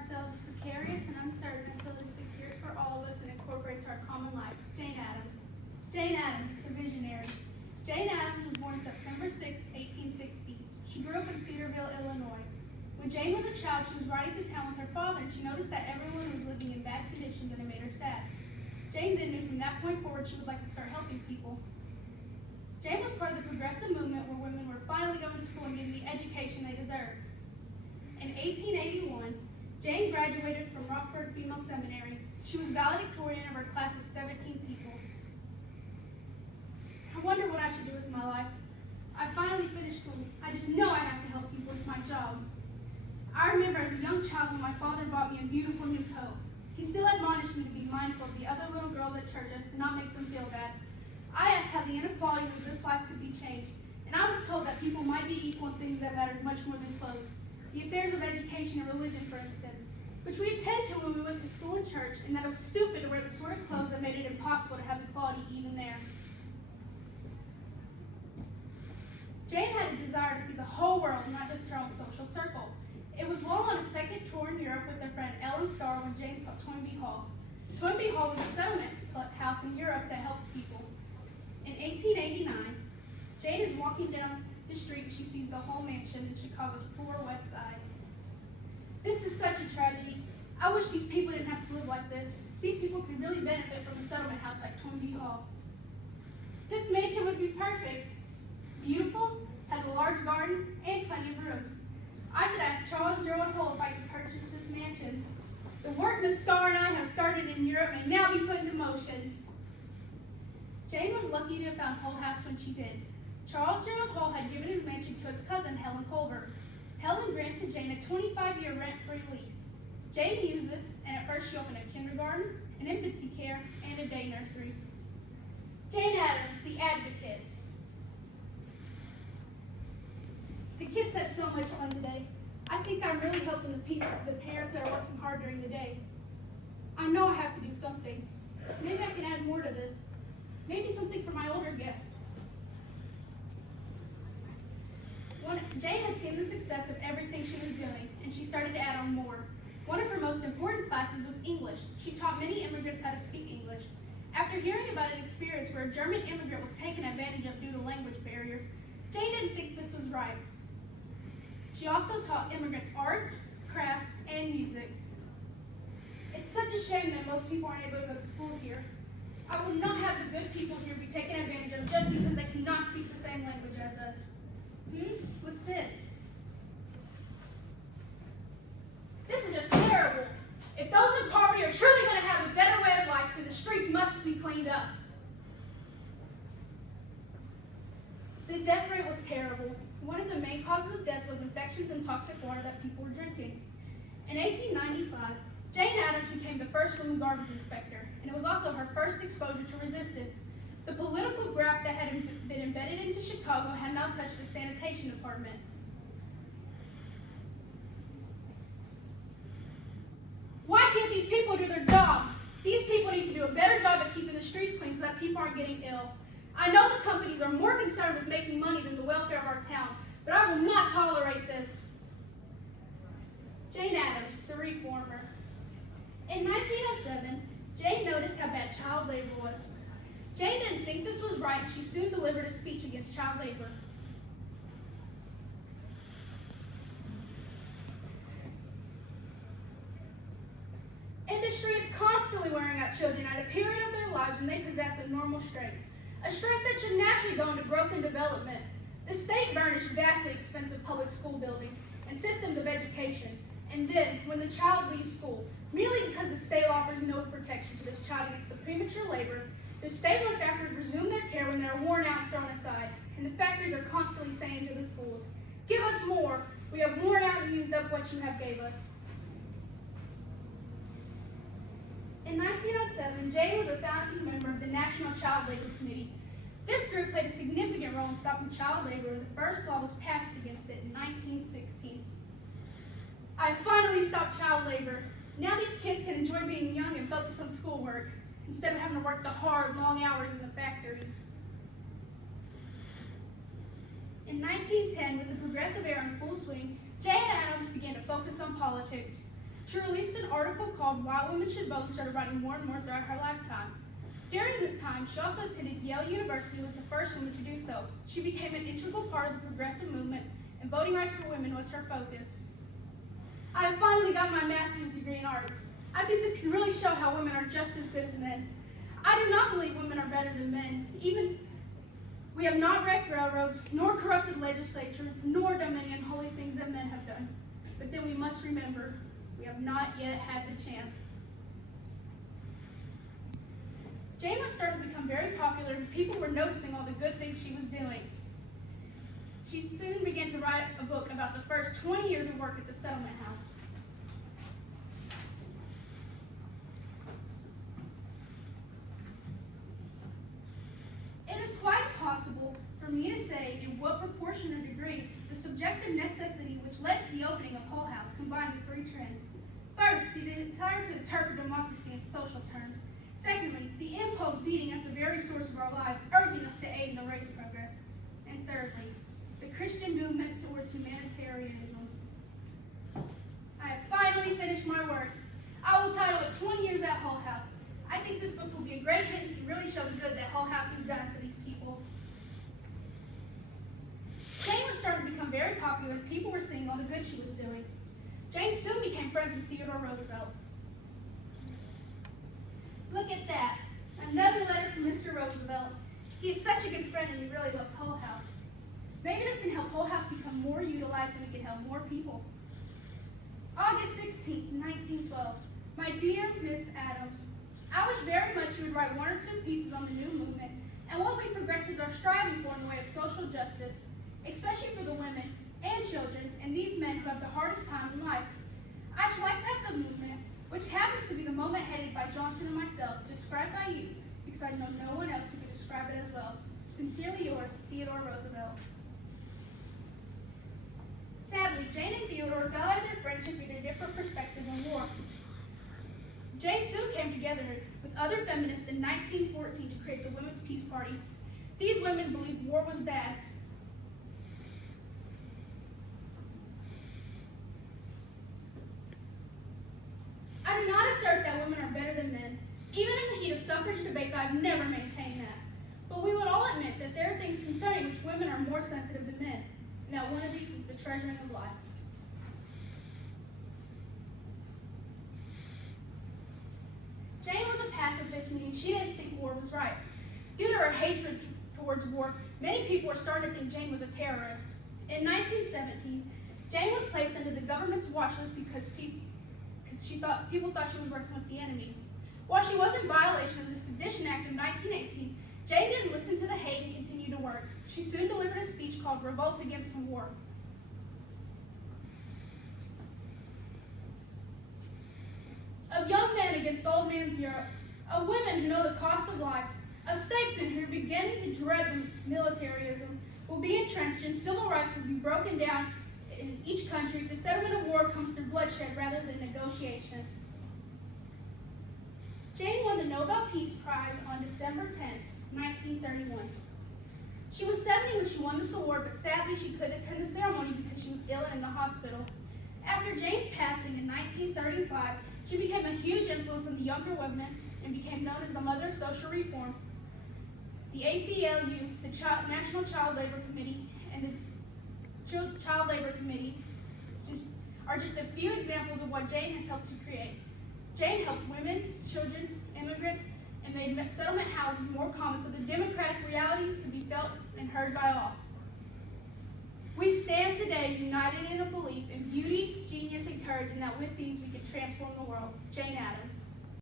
ourselves is precarious and uncertain until it is secure for all of us and incorporates our common life. Jane Addams. Jane Addams, the visionary. Jane Addams was born September 6, 1860. She grew up in Cedarville, Illinois. When Jane was a child, she was riding through town with her father, and she noticed that everyone was living in bad conditions, and it made her sad. Jane then knew from that point forward she would like to start helping people. Jane was part of the progressive movement where women were finally going to school and getting the education they deserved. In 1881, Jane graduated from Rockford Female Seminary. She was valedictorian of her class of 17 people. I wonder what I should do with my life. I finally finished school. I just know I have to help people. It's my job. I remember as a young child when my father bought me a beautiful new coat. He still admonished me to be mindful of the other little girls at church as to not make them feel bad. I asked how the inequalities of this life could be changed, and I was told that people might be equal in things that mattered much more than clothes. The affairs of education and religion, for instance, which we attended to when we went to school and church, and that it was stupid to wear the sort of clothes that made it impossible to have equality even there. Jane had a desire to see the whole world, not just her own social circle. It was while on a second tour in Europe with her friend Ellen Starr when Jane saw Toynbee Hall. Toynbee Hall was a settlement house in Europe that helped people. In 1889, Jane is walking down the street and she sees the whole mansion in Chicago's poor west side. This is such a tragedy. I wish these people didn't have to live like this. These people could really benefit from a settlement house like Toynbee Hall. This mansion would be perfect. It's beautiful, has a large garden, and plenty of rooms. I should ask Charles Gerald Hull if I could purchase this mansion. The work Miss Starr and I have started in Europe may now be put into motion. Jane was lucky to have found Hull House when she did. Charles Gerald Hull had given his mansion to his cousin, Helen Culver. Helen granted Jane a 25-year rent-free lease. Jane used this, and at first she opened a kindergarten, an infancy care, and a day nursery. Jane Addams, the advocate. The kids had so much fun today. I think I'm really helping the parents that are working hard during the day. I know I have to do something. Maybe I can add more to this. Maybe something for my older guests. Jane had seen the success of everything she was doing, and she started to add on more. One of her most important classes was English. She taught many immigrants how to speak English. After hearing about an experience where a German immigrant was taken advantage of due to language barriers, Jane didn't think this was right. She also taught immigrants arts, crafts, and music. It's such a shame that most people aren't able to go to school here. I will not have the good people here be taken advantage of just because they cannot speak the same language as us. What's this? This is just terrible. If those in poverty are truly going to have a better way of life, then the streets must be cleaned up. The death rate was terrible. One of the main causes of death was infections and toxic water that people were drinking. In 1895, Jane Addams became the first woman garbage inspector, and it was also her first exposure to resistance. The political graft that had been embedded into Chicago had now touched the sanitation department. Why can't these people do their job? These people need to do a better job at keeping the streets clean so that people aren't getting ill. I know the companies are more concerned with making money than the welfare of our town, but I will not tolerate this. Jane Addams, the reformer. In 1907, Jane noticed how bad child labor was. Jane didn't think this was right, and she soon delivered a speech against child labor. Industry is constantly wearing out children at a period of their lives when they possess a normal strength. A strength that should naturally go into growth and development. The state furnished vastly expensive public school buildings and systems of education. And then, when the child leaves school, merely because the state offers no protection to this child against the premature labor, the state must afterward resume their care when they are worn out and thrown aside. And the factories are constantly saying to the schools, "Give us more. We have worn out and used up what you have gave us." In 1907, Jane was a founding member of the National Child Labor Committee. This group played a significant role in stopping child labor, and the first law was passed against it in 1916. I finally stopped child labor. Now these kids can enjoy being young and focus on schoolwork, instead of having to work the hard, long hours in the factories. In 1910, with the progressive era in full swing, Jane Addams began to focus on politics. She released an article called Why Women Should Vote and started writing more and more throughout her lifetime. During this time, she also attended Yale University and was the first woman to do so. She became an integral part of the progressive movement, and voting rights for women was her focus. I finally got my master's degree in arts. I think this can really show how women are just as good as men. I do not believe women are better than men. We have not wrecked railroads, nor corrupted legislature, nor done many unholy things that men have done. But then we must remember, we have not yet had the chance. Jane was starting to become very popular, and people were noticing all the good things she was doing. She soon began to write a book about the first 20 years of work at the settlement house. It is quite impossible for me to say in what proportion or degree the subjective necessity which led to the opening of Hull House combined the three trends. First, the desire to interpret democracy in social terms. Secondly, the impulse beating at the very source of our lives, urging us to aid in the race progress. And thirdly, the Christian movement towards humanitarianism. I have finally finished my work. I will title it 20 Years at Hull House. I think this book will be a great hit and can really show the good that Hull House has done for these people. Jane was starting to become very popular, and people were seeing all the good she was doing. Jane soon became friends with Theodore Roosevelt. Look at that. Another letter from Mr. Roosevelt. He is such a good friend, and he really loves Hull House. Maybe this can help Hull House become more utilized, and we can help more people. August 16, 1912. My dear Miss Addams, I wish very much you would write one or two pieces on the new movement and what we progressives are striving for in the way of social justice, especially for the women and children and these men who have the hardest time in life. I should like to have the movement, which happens to be the moment headed by Johnson and myself, described by you, because I know no one else who could describe it as well. Sincerely yours, Theodore Roosevelt. Sadly, Jane and Theodore fell out of their friendship due to different perspectives on war. Jane soon came together with other feminists in 1914 to create the Women's Peace Party. These women believed war was bad. I do not assert that women are better than men. Even in the heat of suffrage debates, I have never maintained that. But we would all admit that there are things concerning which women are more sensitive than men, and that one of these is the treasuring of life. Jane was a pacifist, meaning she didn't think war was right. Due to her hatred towards war, many people were starting to think Jane was a terrorist. In 1917, Jane was placed under the government's watch list because people thought she was working with the enemy. While she was in violation of the Sedition Act of 1918, Jane didn't listen to the hate and continued to work. She soon delivered a speech called Revolt Against War. Of young men against old man's Europe, of women who know the cost of life, of statesmen who are beginning to dread the militarism will be entrenched and civil rights will be broken down in each country if the settlement of war comes through bloodshed rather than negotiation. Jane won the Nobel Peace Prize on December 10, 1931. She was 70 when she won this award, but sadly she couldn't attend the ceremony because she was ill and in the hospital. After Jane's passing in 1935, she became a huge influence on the younger women and became known as the Mother of Social Reform. The ACLU, the National Child Labor Committee, and the Child Labor Committee are just a few examples of what Jane has helped to create. Jane helped women, children, immigrants, and made settlement houses more common so the democratic realities could be felt and heard by all. We stand today united in a belief in beauty, genius, and courage, and that with these we can transform the world. Jane Addams.